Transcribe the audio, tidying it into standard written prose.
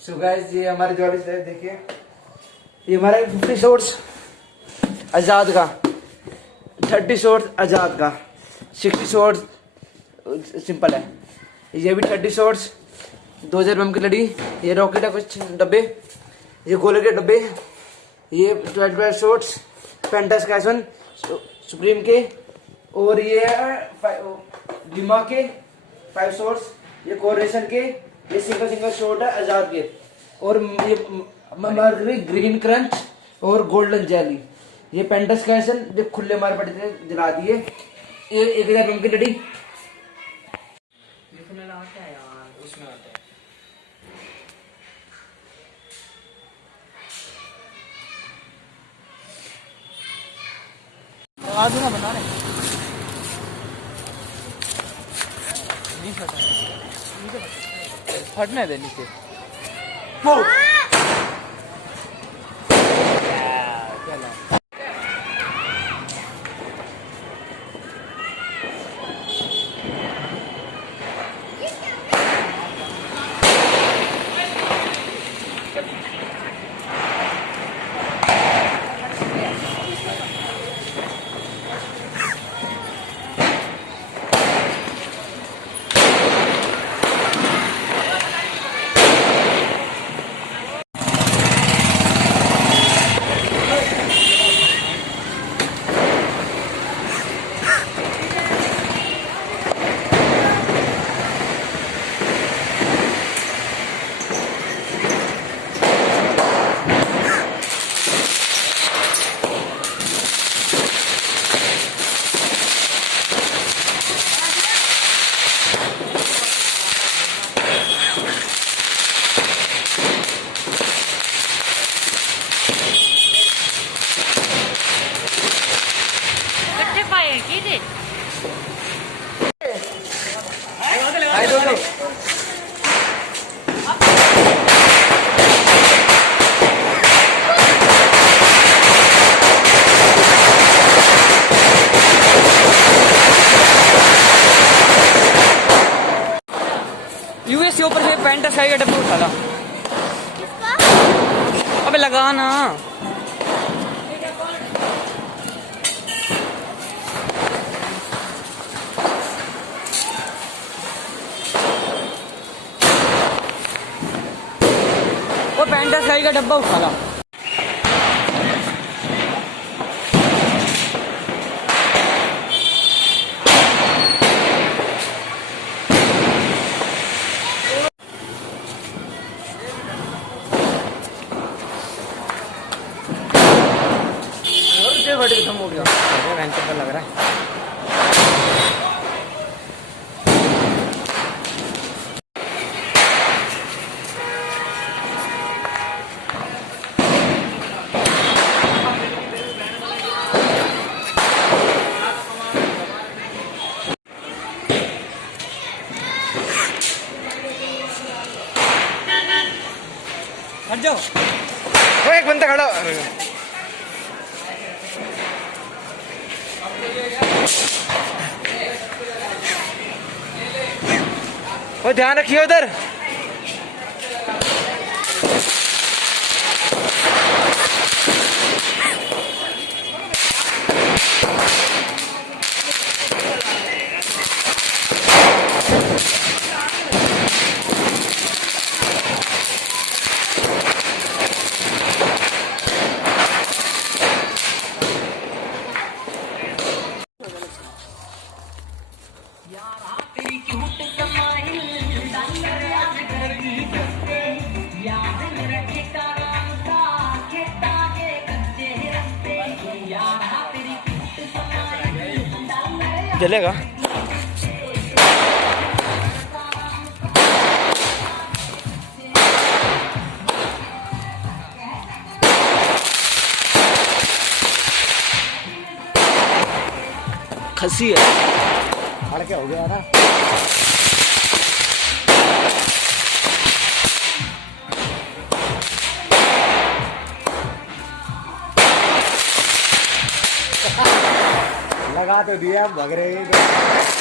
So guys ये हमारे दिवाली से देखिए, ये हमारा 50 शॉर्ट्स आज़ाद का, 30 शॉर्ट्स आज़ाद का, 60 शॉर्ट्स सिंपल है। ये भी 30 शॉर्ट्स, 2000 बम की लड़ी, ये रॉकेट है कुछ डब्बे, ये गोले के डब्बे, ये 12 शॉर्ट्स पेंटास कैसन सुप्रीम के, और ये लिमा के 5 शॉर्ट्स, ये कोरेशन के, ये सिंगल शॉट है आज़ाद के, और ये मर्करी ग्रीन क्रंच और गोल्डन जेली, ये पेंटस कैसन जो खुले मार पड़े थे जला दिए, ये 1000 बम की लड़ी। उसमें आता है आज ना बना रहे नहीं फटने दे नीचे यूएस के ऊपर से पैंट स्काई का डब्बा उठा था। अबे लगा ना वो पैंट स्काई का डब्बा उठा था। खत्म हो गया, पर लग रहा है। हट जाओ, वो एक बंदा खड़ा। वो ध्यान रखिए उधर। जलेगा खसी है। अरे क्या हो गया ना, लगा तो दिया, भग रहे हैं।